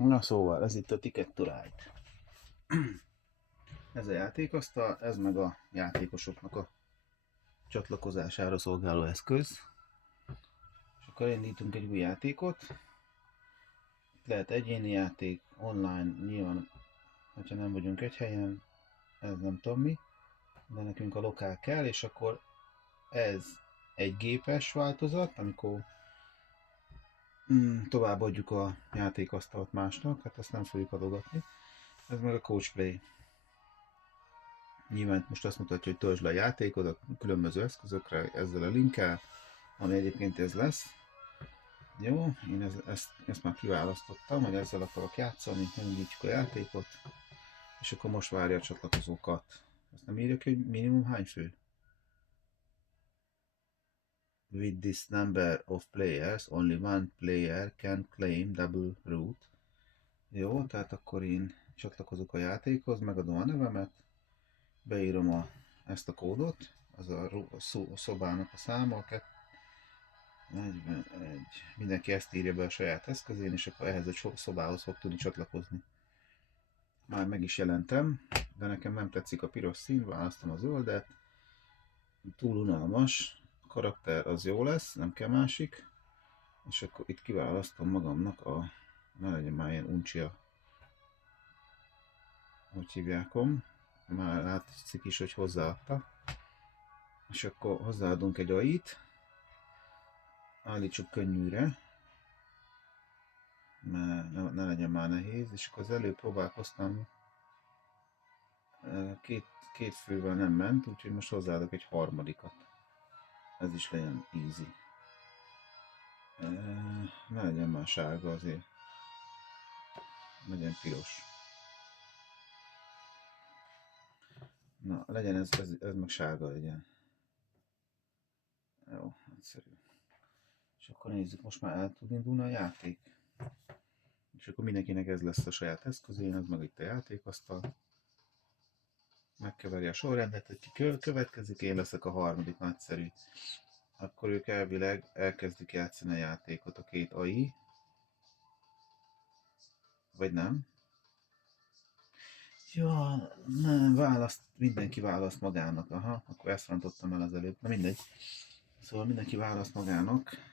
Na szóval, ez itt a Ticket to Ride. Ez a játékasztal, ez meg a játékosoknak a csatlakozására szolgáló eszköz. És akkor indítunk egy új játékot. Itt lehet egyéni játék, online, nyilván, hogyha nem vagyunk egy helyen, ez nem tudom mi, de nekünk a lokál kell, és akkor ez egy gépes változat, amikor továbbadjuk a játékasztalt másnak, hát ezt nem fogjuk adogatni. Ez meg a Coach Play. Nyilván most azt mutatja, hogy töltsd le a játékot a különböző eszközökre ezzel a linkkel, ami egyébként ez lesz. Jó, én ezt már kiválasztottam, hogy ezzel akarok játszani, megindítjuk a játékot, és akkor most várja a csatlakozókat. Azt nem írja ki, hogy minimum hány fő? With this number of players, only one player can claim double root. Jó, tehát akkor én csatlakozok a játékhoz, megadom a nevemet, beírom ezt a kódot, az a szobának a száma, 41. Mindenki ezt írja be a saját eszközén, és akkor ehhez a szobához fog tudni csatlakozni. Már meg is jelentem, de nekem nem tetszik a piros szín, választom a zöldet. Túl unalmas, a karakter az jó lesz, nem kell másik. És akkor itt kiválasztom magamnak ne legyen már ilyen uncsia, hogy hívjákom. Már látszik is, hogy hozzáadta. És akkor hozzáadunk egy AI-t. Állítsuk könnyűre, mert ne legyen már nehéz, és akkor az előbb próbálkoztam, két fővel nem ment, úgyhogy most hozzáadok egy harmadikat. Ez is legyen easy. Ne legyen már sárga azért, legyen piros. Na, legyen ez meg sárga legyen. Jó, egyszerű. És akkor nézzük, most már el tud indulni a játék. És akkor mindenkinek ez lesz a saját eszközén, ez meg itt a játékasztal. Megkeveri a sorrendet, hogy ki következik, én leszek a harmadik, nagyszerű. Akkor ők elvileg elkezdik játszani a játékot, a két AI. Vagy nem? Ja, nem, mindenki választ magának. Aha, akkor ezt rontottam el az előbb. Na mindegy. Szóval mindenki választ magának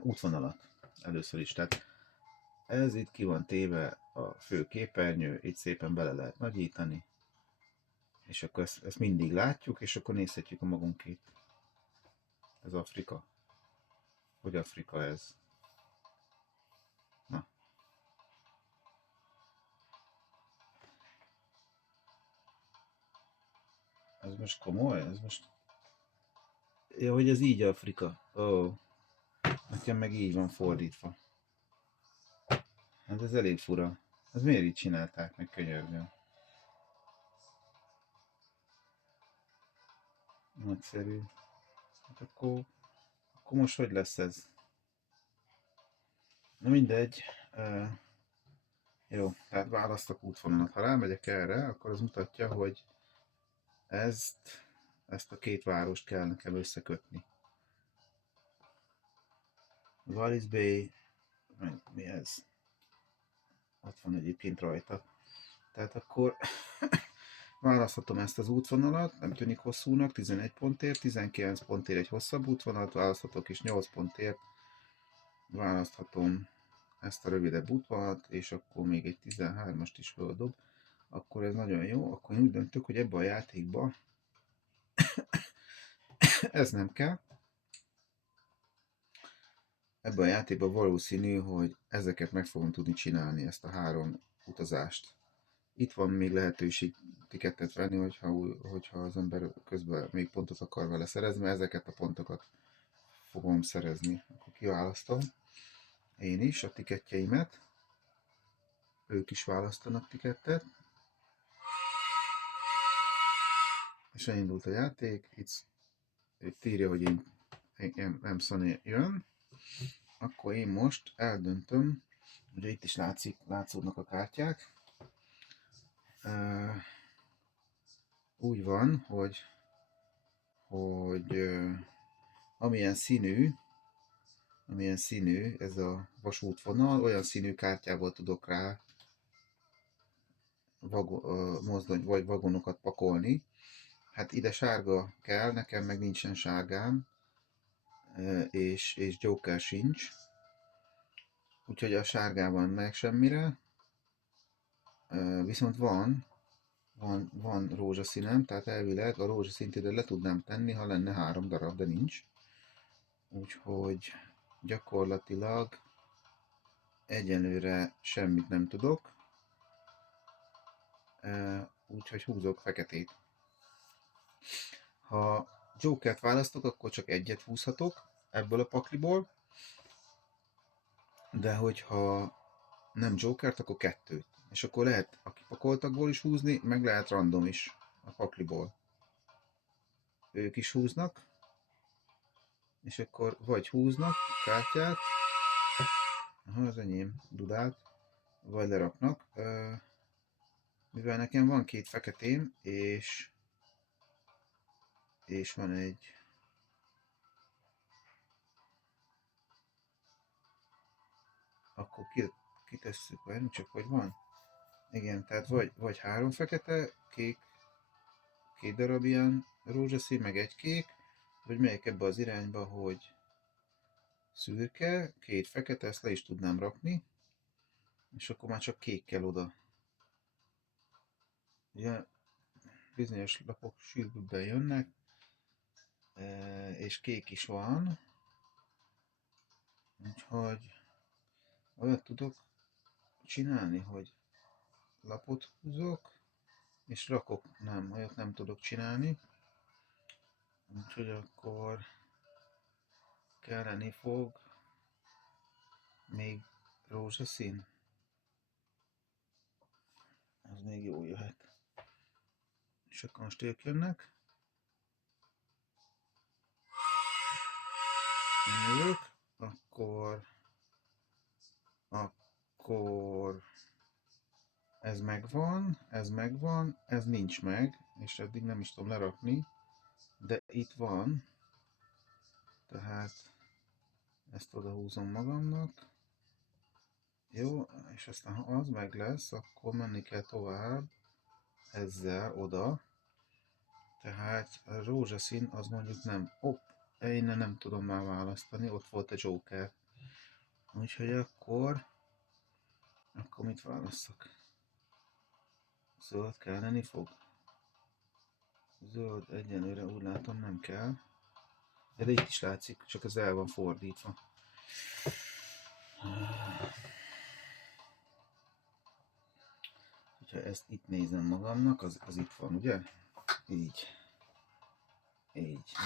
útvonalat először is. Tehát ez itt ki van téve a fő képernyő, itt szépen bele lehet nagyítani. És akkor ezt mindig látjuk, és akkor nézhetjük a magunkét. Ez Afrika. Hogy Afrika ez? Na. Ez most komoly? Ez most... Ja, hogy ez így Afrika. Ó. Nekem meg így van fordítva. Hát ez elég fura. Ez miért így csinálták meg, könyörgöm? Nagyszerű. Hát akkor most hogy lesz ez? Na mindegy. Jó, tehát választok útvonalat. Ha rámegyek erre, akkor az mutatja, hogy ezt a két várost kell nekem összekötni. Wallis Bay, mi ez? Ott van egyébként rajta. Tehát akkor választhatom ezt az útvonalat, nem tűnik hosszúnak, 11 pontért, 19 pontért egy hosszabb útvonalat választhatok, és 8 pontért választhatom ezt a rövidebb útvonalat, és akkor még egy 13-ast is földob. Akkor ez nagyon jó, akkor én úgy döntök, hogy ebbe a játékba ez nem kell. Ebben a játékban valószínű, hogy ezeket meg fogom tudni csinálni, ezt a 3 utazást. Itt van még lehetőség tikettet venni, hogyha az ember közben még pontot akar vele szerezni, ezeket a pontokat fogom szerezni. Akkor kiválasztom én is a tikettjeimet, ők is választanak tikettet, és elindult a játék, itt írja, hogy én Emson jön, akkor én most eldöntöm, ugye itt is látszódnak a kártyák, úgy van, hogy amilyen színű ez a vasútvonal, olyan színű kártyával tudok rá mozdony vagy vagonokat pakolni. Hát ide sárga kell, nekem meg nincsen sárgám, és Joker sincs. Úgyhogy a sárgában meg semmire. Viszont van rózsaszínem, tehát elvileg a rózsaszínt ide le tudnám tenni, ha lenne 3 darab, de nincs. Úgyhogy gyakorlatilag egyelőre semmit nem tudok. Úgyhogy húzok feketét. Ha Jokert választok, akkor csak egyet húzhatok ebből a pakliból, de hogyha nem Jokert, akkor 2. És akkor lehet a kipakoltakból is húzni, meg lehet random is a pakliból. Ők is húznak, és akkor vagy húznak kártyát, aha, az enyém dudát, vagy leraknak. Mivel nekem van 2 feketém, és van egy akkor kitesszük, vagy csak hogy van? Igen, tehát vagy 3 fekete, kék, 2 darab ilyen rózsaszín, meg egy kék, vagy megyek ebbe az irányba, hogy szürke, 2 fekete, ezt le is tudnám rakni, és akkor már csak kék kell oda. Ugye bizonyos lapok sűrűbben jönnek, és kék is van, úgyhogy olyat tudok csinálni, hogy lapot húzok, és rakok, nem, olyat nem tudok csinálni, úgyhogy akkor kelleni fog még rózsaszín, az még jó jöhet. És akkor most ők jönnek. Jövök, akkor ez megvan, ez nincs meg, és eddig nem is tudom lerakni, de itt van, tehát ezt odahúzom magamnak. Jó, és aztán ha az meg lesz, akkor menni kell tovább ezzel oda. Tehát a rózsaszín az mondjuk nem. Innen nem tudom már választani, ott volt a Joker. Úgyhogy akkor mit válasszak? Zöld kelleni fog? Zöld egyenlőre úgy látom nem kell. De itt is látszik, csak ez el van fordítva. Ha ezt itt nézem magamnak, az itt van, ugye? Így,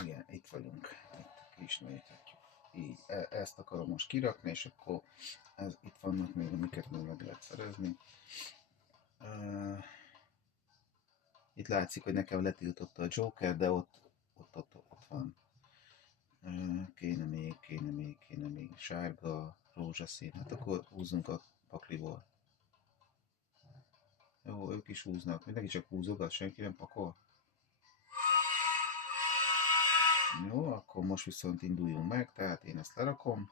igen, itt vagyunk. Itt ismerhetjük. Így, ezt akarom most kirakni, és akkor itt vannak még, amiket még meg lehet szerezni. Itt látszik, hogy nekem letiltotta a Joker, de ott van. Kéne még sárga, rózsaszín. Hát akkor húzzunk a pakliból. Jó, ők is húznak. Mindenki csak húzogat, senki nem pakol. Jó, akkor most viszont induljunk meg, tehát én ezt lerakom.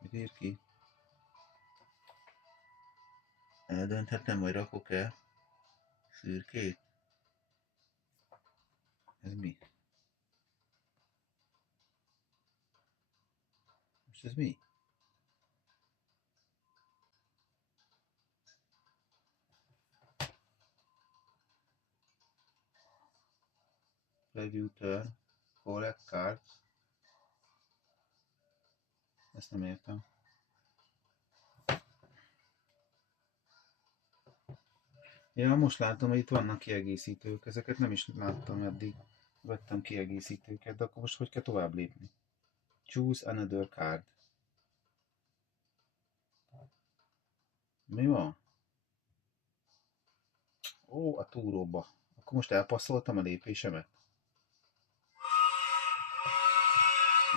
Mit ír ki? Eldönthetem, hogy rakok-e szürkét? Ez mi? Most ez mi? Review turn, collect cards. Ezt nem értem. Ja, most látom, hogy itt vannak kiegészítők. Ezeket nem is láttam eddig. Vettem kiegészítőket, de akkor most hogy kell tovább lépni? Choose another card. Mi van? Ó, a túróba. Akkor most elpasszoltam a lépésemet.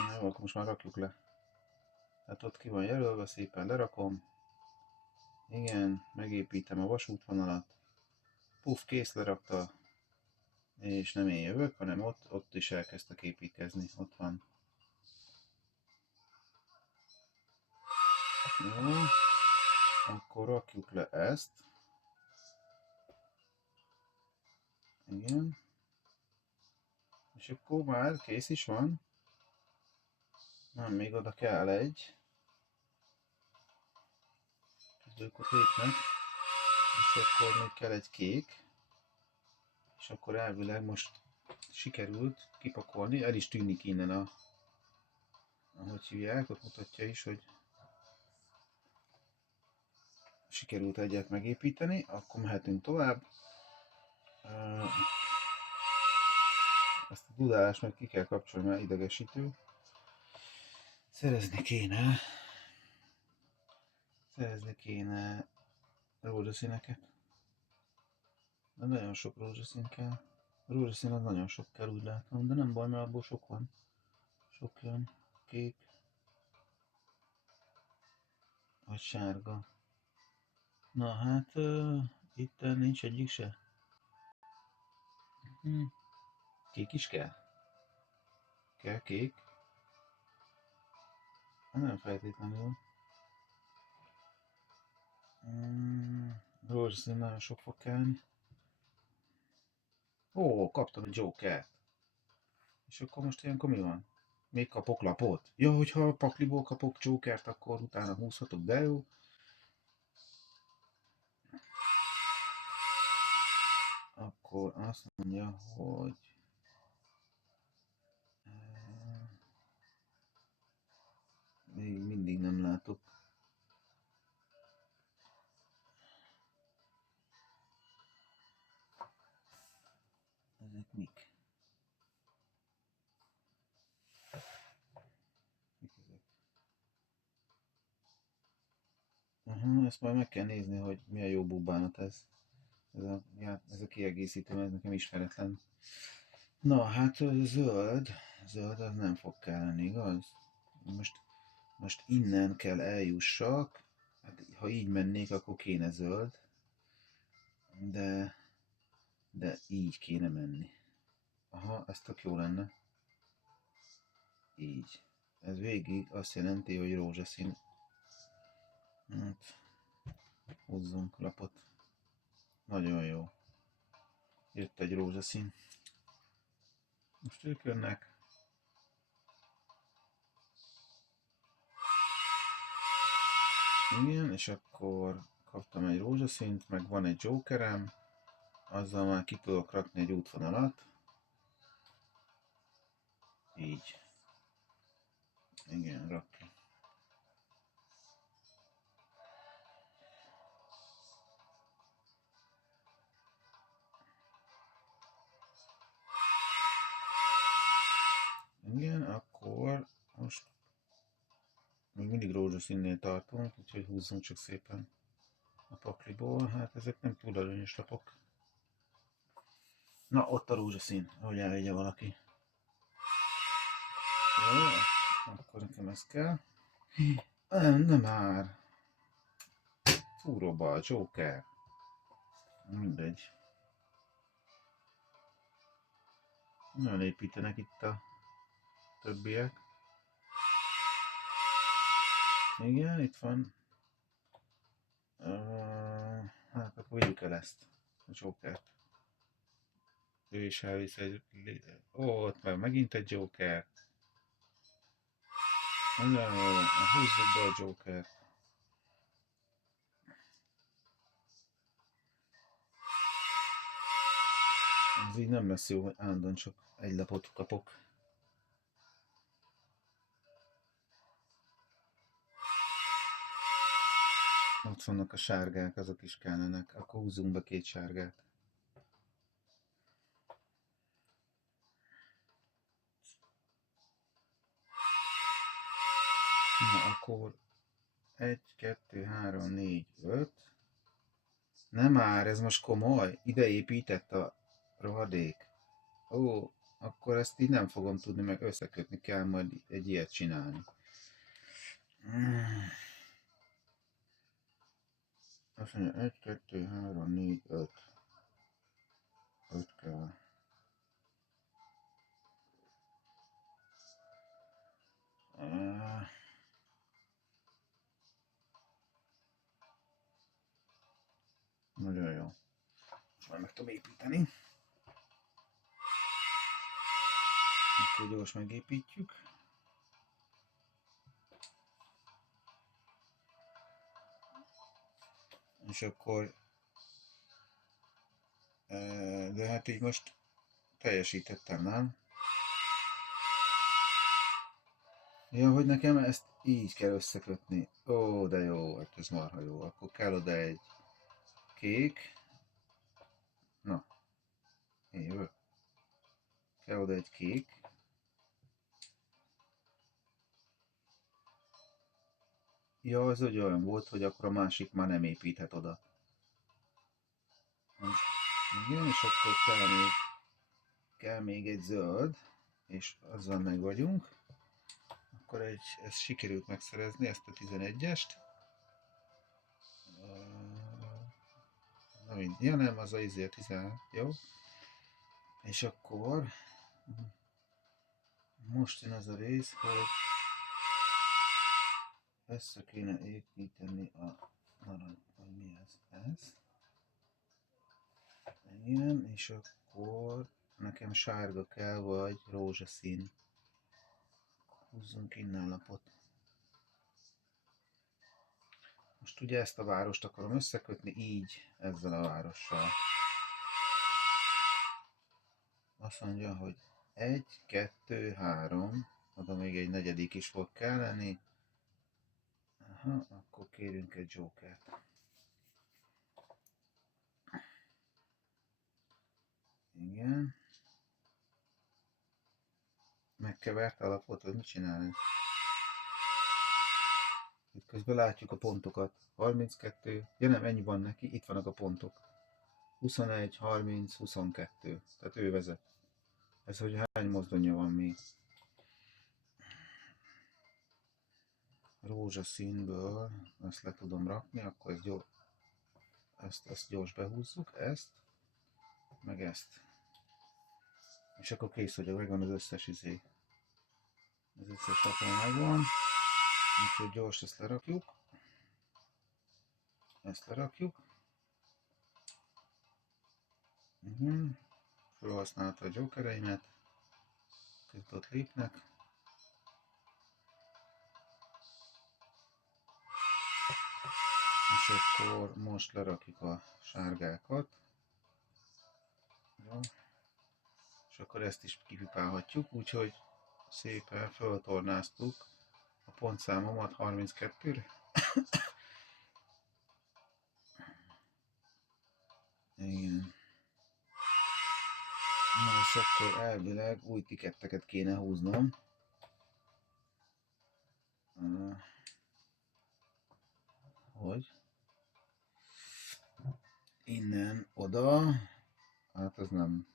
Jó, akkor most már rakjuk le. Hát ott ki van jelölve, szépen lerakom. Igen, megépítem a vasútvonalat. Puff, kész, lerakta. És nem én jövök, hanem ott is elkezdtek építkezni. Ott van. Jó. Akkor rakjuk le ezt. Igen. És akkor már kész is van. Nem, még oda kell egy. Tüdőkopéknek. És akkor még kell egy kék. És akkor elvileg most sikerült kipakolni. El is tűnik innen ahogy hívják, ott mutatja is, hogy sikerült egyet megépíteni. Akkor mehetünk tovább. Ezt a dudálást meg ki kell kapcsolni, mert idegesítő. Szerezni kéne rózsaszíneket. De nagyon sok rózsaszín kell. A rózsaszín az nagyon sok kell, úgy látom, de nem baj, mert abból sok van. Sok jön. Kék. Vagy sárga. Na hát, itt nincs egyik se. Kék is kell? Kell kék? Nem feltétlenül. Rózsaszín nagyon sok fog kelleni. Ó, kaptam egy Jokert. És akkor most ilyenkor mi van? Még kapok lapot? Ja, hogyha a pakliból kapok Jokert, akkor utána húzhatok, de jó. Akkor azt mondja, hogy még mindig nem látok. Ezek mik? Mik ezek? Ezt majd meg kell nézni, hogy mi a jó bubbánat ez. Ez a kiegészítő, ez nekem ismeretlen. Na, hát zöld az nem fog kelleni, igaz? Most innen kell eljussak. Hát, ha így mennék, akkor kéne zöld. De így kéne menni. Aha, ez tök jó lenne. Így. Ez végig azt jelenti, hogy rózsaszín. Hát, húzzunk lapot. Nagyon jó. Jött egy rózsaszín. Most ők jönnek. Igen, és akkor kaptam egy rózsaszínt, meg van egy jokerem. Azzal már ki tudok rakni egy útvonalat. Így. Igen, rak ki. Igen, akkor most még mindig rózsaszínnél tartunk, úgyhogy húzzunk csak szépen a pakliból. Hát ezek nem túl előnyös lapok. Na, ott a rózsaszín, ahogy elvegye valaki. Jó, akkor nekem ez kell. Nem már. Fúróba a Joker. Mindegy. Nagyon építenek itt a többiek. Igen, itt van. Hát akkor vigyük el ezt. A Jokert. Ő is elvisz egy... Ó, ott már megint egy Joker. Nagyon jó. Húzzuk be a Jokert. Ez így nem lesz jó, hogy állandóan csak egy lapot kapok. Ott vannak a sárgák, azok is kellenek. Akkor húzzunk be két sárgát. Na akkor 1, 2, 3, 4, 5. Nem már, ez most komoly. Ide épített a rohadék. Ó, akkor ezt így nem fogom tudni, meg összekötni kell majd egy ilyet csinálni. Azt mondja, 1, 2, 3, 4, 5. 5 kell. már meg tudom építeni. Akkor gyors megépítjük. És akkor de hát így most teljesítettem, nem? Ja, hogy nekem ezt így kell összekötni. Ó, de jó, hát ez marha jó. Akkor kell oda egy kék. Na, én jövök. Kell oda egy kék. Ja, az úgy olyan volt, hogy akkor a másik már nem építhet oda. Most, igen, és akkor kell még egy zöld, és azzal meg vagyunk. Akkor ezt sikerült megszerezni, ezt a 11-est. Na mind, ja nem, az a izé 10, jó. És akkor most jön az a rész, hogy össze kéne építeni a narancs, vagy mi ez? Ez. Igen, és akkor nekem sárga kell, vagy rózsaszín. Húzzunk innen lapot. Most ugye ezt a várost akarom összekötni így ezzel a várossal. Azt mondja, hogy 1, 2, 3, oda még egy negyedik is fog kelleni. Aha, akkor kérünk egy jokert. Igen. Megkevert alapot, vagy mit csinálni? Itt közben látjuk a pontokat. 32, ja nem, ennyi van neki, itt vannak a pontok. 21, 30, 22. Tehát ő vezet. Ez, hogy hány mozdonyja van még. Rózsaszínből ezt le tudom rakni, akkor ezt gyors behúzzuk, ezt, meg ezt. És akkor kész, hogy megvan az összes izé. Az összes lapon megvan. Úgyhogy gyors ezt lerakjuk. Ezt lerakjuk. Felhasználta a jokereimet. Közben ott lépnek. És akkor most lerakjuk a sárgákat. Jó. És akkor ezt is kipipálhatjuk, úgyhogy szépen föltornáztuk a pontszámomat 32-re. Igen. Na és akkor elvileg új tiketteket kéne húznom. Hogy? Innen oda. Hát ez nem.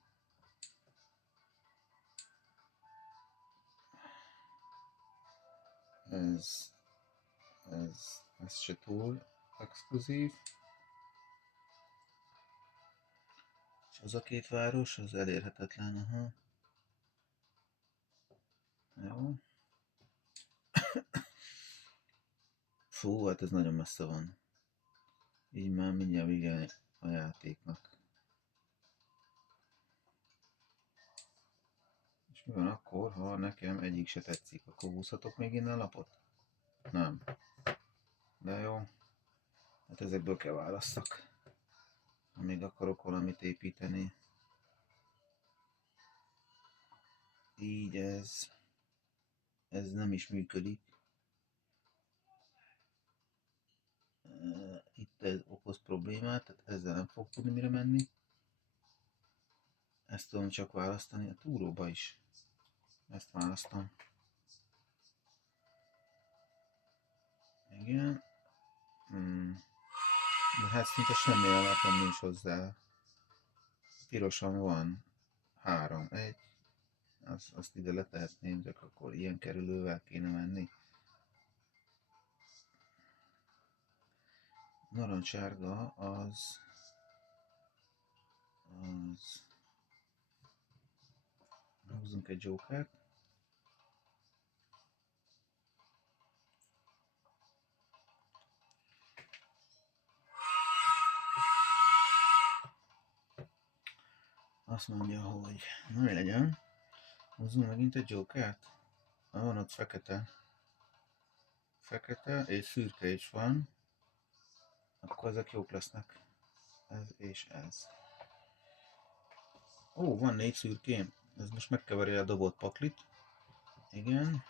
Ez se túl exkluzív. És az a két város, az elérhetetlen, aha. Jó. Fú, hát ez nagyon messze van. Így már mindjárt vége a játéknak. És mi van akkor, ha nekem egyik se tetszik? Akkor húzhatok még innen lapot? Nem. De jó. Hát ezekből kell válasszak. Ha még akarok valamit építeni. Így ez nem is működik. Itt ez okoz problémát, tehát ezzel nem fog tudni mire menni. Ezt tudom csak választani, a túróba is. Ezt választom. Igen. De hát szinte semmi alapom nincs hozzá. Pirosan van 3, 1. Azt ide letehetném, csak akkor ilyen kerülővel kéne menni. Narancsárga az húzzunk egy jokert. Azt mondja, hogy na mi legyen. Húzzunk megint egy jokert. Van ott fekete. Fekete és szürke is van. Akkor ezek jók lesznek. Ez és ez. Ó, van 4 szürkém. Ez most megkeveri a dobott paklit. Igen.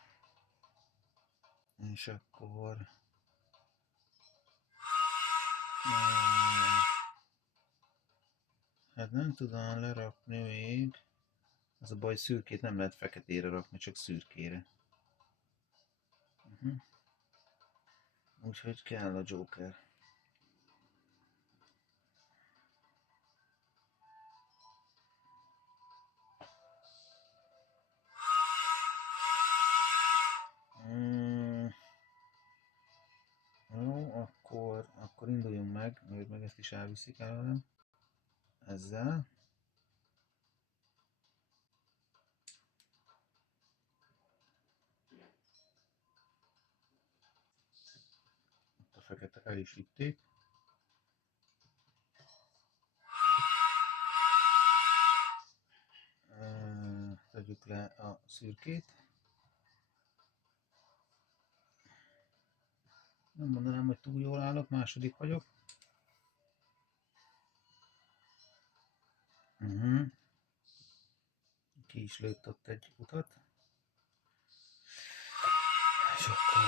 És akkor... Hát nem tudom lerakni még. Az a baj, szürkét nem lehet feketére rakni, csak szürkére. Úgyhogy kell a Joker. Jó, akkor induljunk meg, meg ezt is elviszik előlem. Ezzel. A fekete el is vitték. Tegyük le a szürkét. Nem mondanám, hogy túl jól állok, második vagyok. Ki is lőtt ott egy utat. És akkor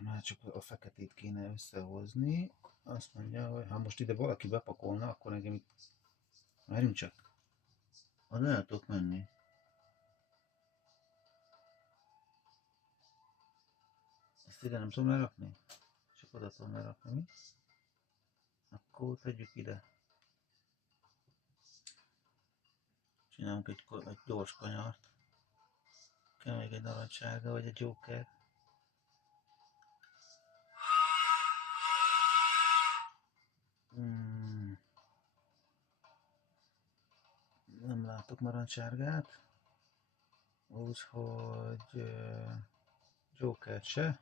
már csak a feketét kéne összehozni. Azt mondja, hogy ha most ide valaki bepakolna, akkor nekem itt... Várjunk csak. Oda el tudok menni. Ezt ide nem tudom lerakni? Csak oda tudom lerakni, mi? Akkor tegyük ide. Csinálunk egy gyors kanyart. Kell még egy narancssárga, vagy egy joker. Nem látok narancssárgát. Úgyhogy jokert se.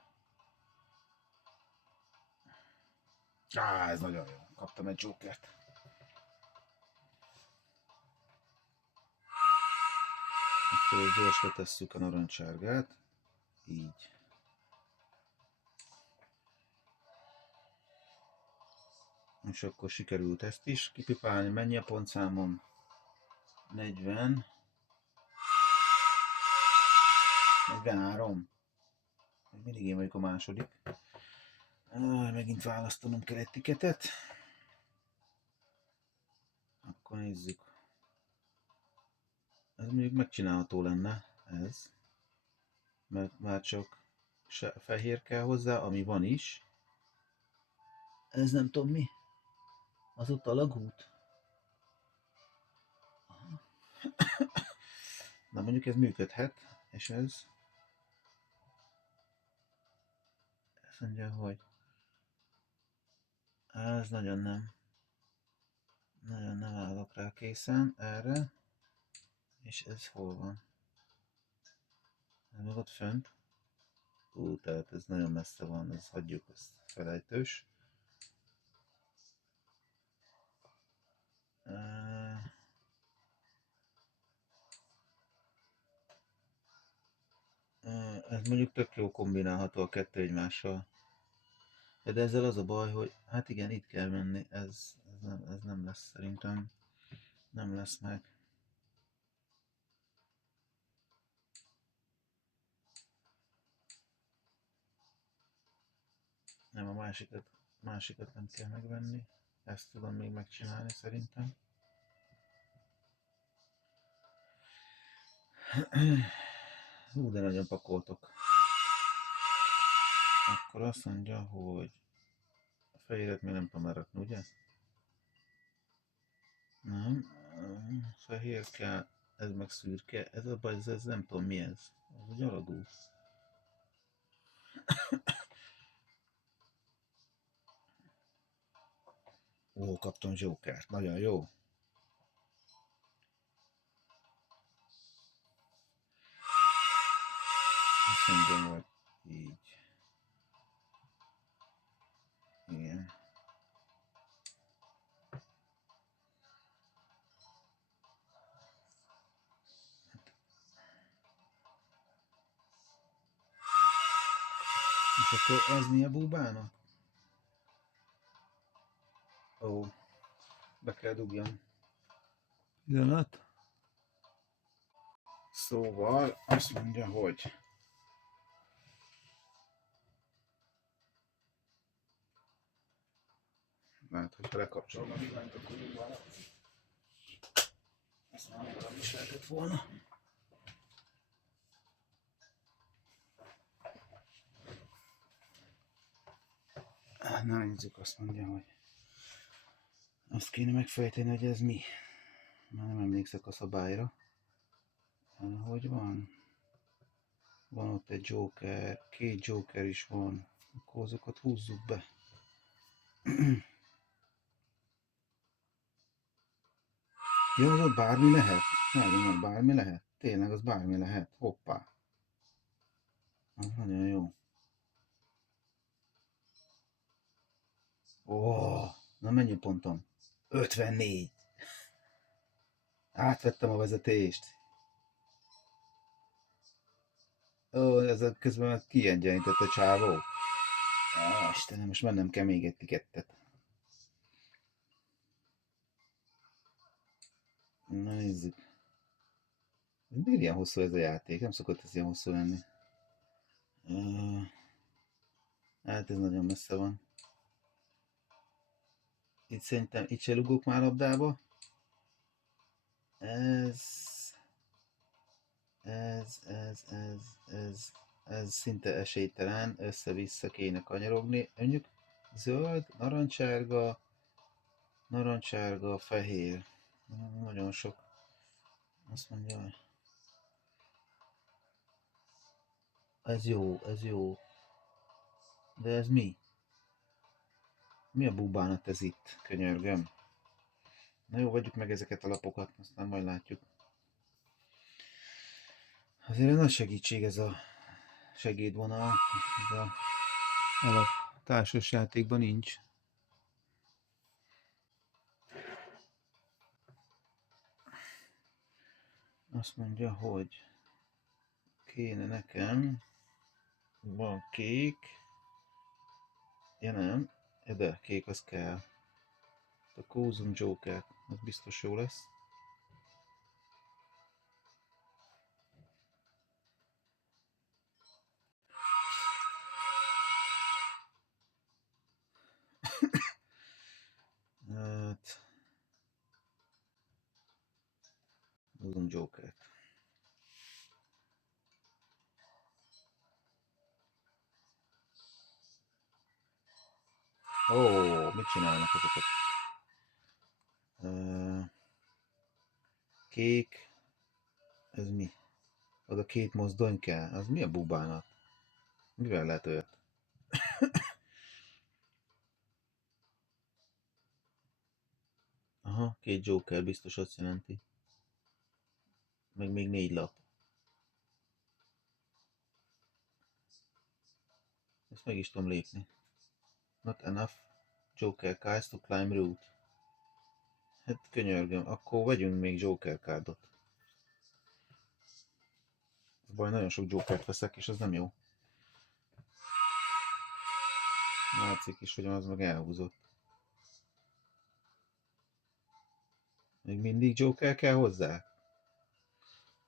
Ez nagyon jó. Kaptam egy jokert. Akkor gyorsra tesszük a narancssárgát. Így. És akkor sikerült ezt is kipipálni. Mennyi a pontszámom? 40. 43. Mindig én vagyok a második. Megint választanom kell egy tiketet. Akkor nézzük. Ez mondjuk megcsinálható lenne, ez. Mert már csak fehér kell hozzá, ami van is. Ez nem tudom mi. Az ott a lagút. Na mondjuk ez működhet, és ez... Ezt mondja, hogy... Ez nagyon nem. Nagyon nem állok rá készen erre. És ez hol van? Ez meg ott fönt. Tehát ez nagyon messze van, ez hagyjuk, ezt felejtős. Ez mondjuk tök jó kombinálható a kettő egymással. De ezzel az a baj, hogy hát igen, itt kell menni, ez nem lesz szerintem. Nem lesz meg. Nem, a másikat nem kell megvenni. Ezt tudom még megcsinálni szerintem. De nagyon pakoltok. Akkor azt mondja, hogy a fehéret még nem tudom lerakni, ugye? Nem. Fehér kell, ez meg szürke. Ez a baj, ez nem tudom mi ez. Ez egy alagú. Ó, kaptam jokert, nagyon jó. Azt mondom, hogy így. Igen. És akkor ez mi a búbának? Ó, be kell dugjam. Pillanat. Szóval azt mondja, hogy hát, hogyha lekapcsolom a villanyt, akkor úgy van. Ezt már magaram is lehetett volna. Na nézzük, azt mondja, hogy azt kéne megfejteni, hogy ez mi. Már nem emlékszek a szabályra. Hogy van? Van ott egy joker, két joker is van. Akkor azokat húzzuk be. Jó, az ott bármi lehet? Nem, bármi lehet? Tényleg, az bármi lehet. Hoppá. Az nagyon jó. Ó, na mennyi pontom? 54. Átvettem a vezetést. Ó, ez a közben kiegyenlített a csávó. Istenem, most mennem kell még egy tikettet. Na nézzük. Miért ilyen hosszú ez a játék? Nem szokott ez ilyen hosszú lenni. Hát ez nagyon messze van. Itt szerintem, itt se rugok már labdába. Ez szinte esélytelen, össze-vissza kéne kanyarogni. Mondjuk zöld, narancsárga, fehér. Nagyon sok. Azt mondja, hogy ez jó, ez jó. De ez mi? Mi a búbánat ez itt? Könyörgöm. Na jó, vegyük meg ezeket a lapokat, aztán majd látjuk. Azért egy nagy segítség ez a segédvonal. Ez a alap társasjátékban nincs. Azt mondja, hogy kéne nekem, van kék, ja nem, de kék az kell. A Kózum Joker, az biztos jó lesz. Hát... Kózum Joker. Ó, mit csinálnak ezeket? Kék, ez mi? Oda két mozdony kell, az mi a bubánat? Mivel lehet olyat? Aha, két Joker biztos azt jelenti. Meg még 4 lap. Ezt meg is tudom lépni. Not enough Joker cards to climb route. Hát könyörgöm, akkor vegyünk még Joker cardot. Az baj, nagyon sok Jokert veszek, és az nem jó. Látszik is, hogy az meg elhúzott. Még mindig Joker kell hozzá?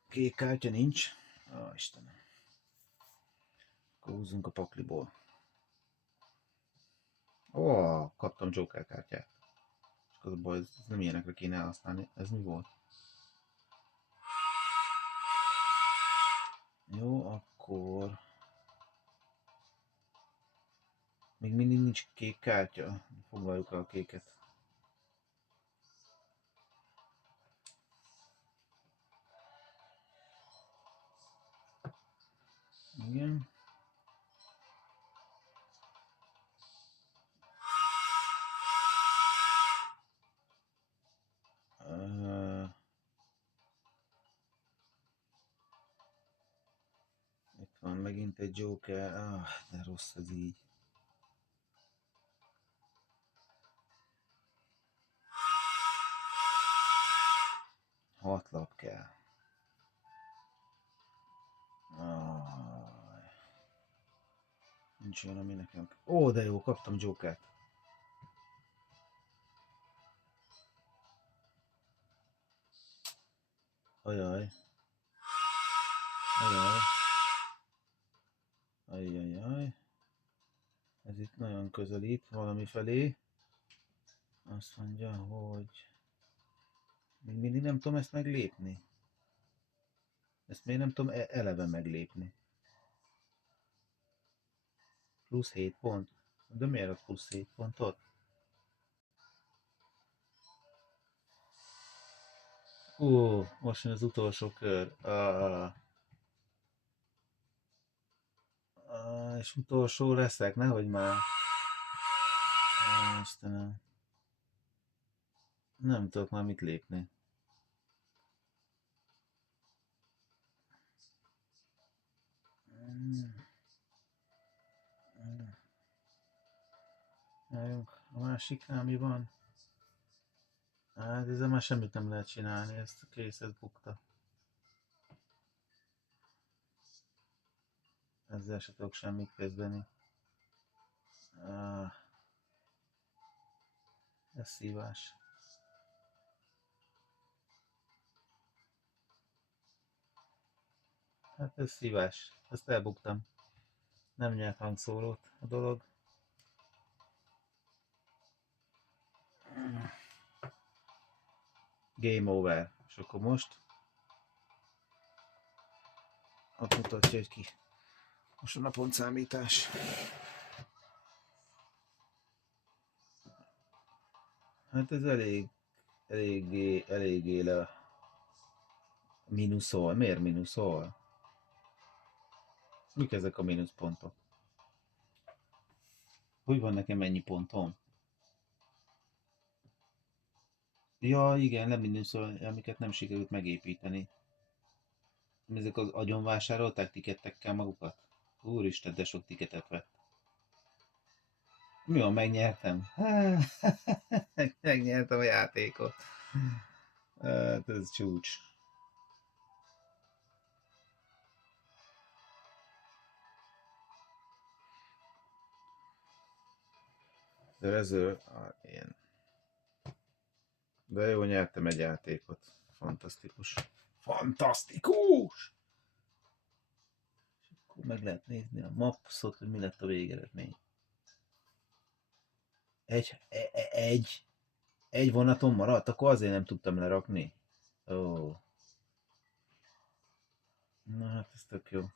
Kék kártya nincs. Istenem. Akkor húzzunk a pakliból. Kaptam Joker kártyát. És az a baj, ez nem ilyenekre kéne elhasználni. Ez mi volt? Jó, akkor... Még mindig nincs kék kártya. Foglaljuk el a kéket. Igen. Itt van megint egy Joker. De rossz ez így. 6 lap kell. Nincs olyan, ami nekem... Ó, de jó, kaptam Jokert. Ajaj. Ajaj. Ajajaj. Ez itt nagyon közelít valami felé. Azt mondja, hogy... Még mindig nem tudom ezt meglépni. Ezt még nem tudom eleve meglépni. Plusz 7 pont. De miért ad plusz 7 pontot? Most jön az utolsó kör. És utolsó leszek, nehogy már. Istenem. Nem tudok már mit lépni. A másiknál mi van? Hát ezzel már semmit nem lehet csinálni, ezt kész, ez bukta. Ezzel se tudok semmit kezdeni. Ez szívás. Hát ez szívás. Ezt elbuktam. Nem nyert hangszórót a dolog. Game over. És akkor most ott mutatja, hogy ki. Most van a pontszámítás. Hát ez eléggé le mínuszol. Miért mínuszol? Mik ezek a mínuszpontok? Hogy van nekem ennyi pontom? Ja, igen, lemínuszol, amiket nem sikerült megépíteni. Ezek az agyon vásárolták tikettekkel magukat? Úristen, de sok tiketet vett. Mi van, megnyertem? Megnyertem a játékot. Hát ez csúcs. De ezzel ilyen. De jó, nyertem egy játékot. Fantasztikus. Fantasztikus! És akkor meg lehet nézni a mapszot, hogy mi lett a végeredmény. Egy vonaton maradt, akkor azért nem tudtam lerakni. Ó. Na hát ez tök jó.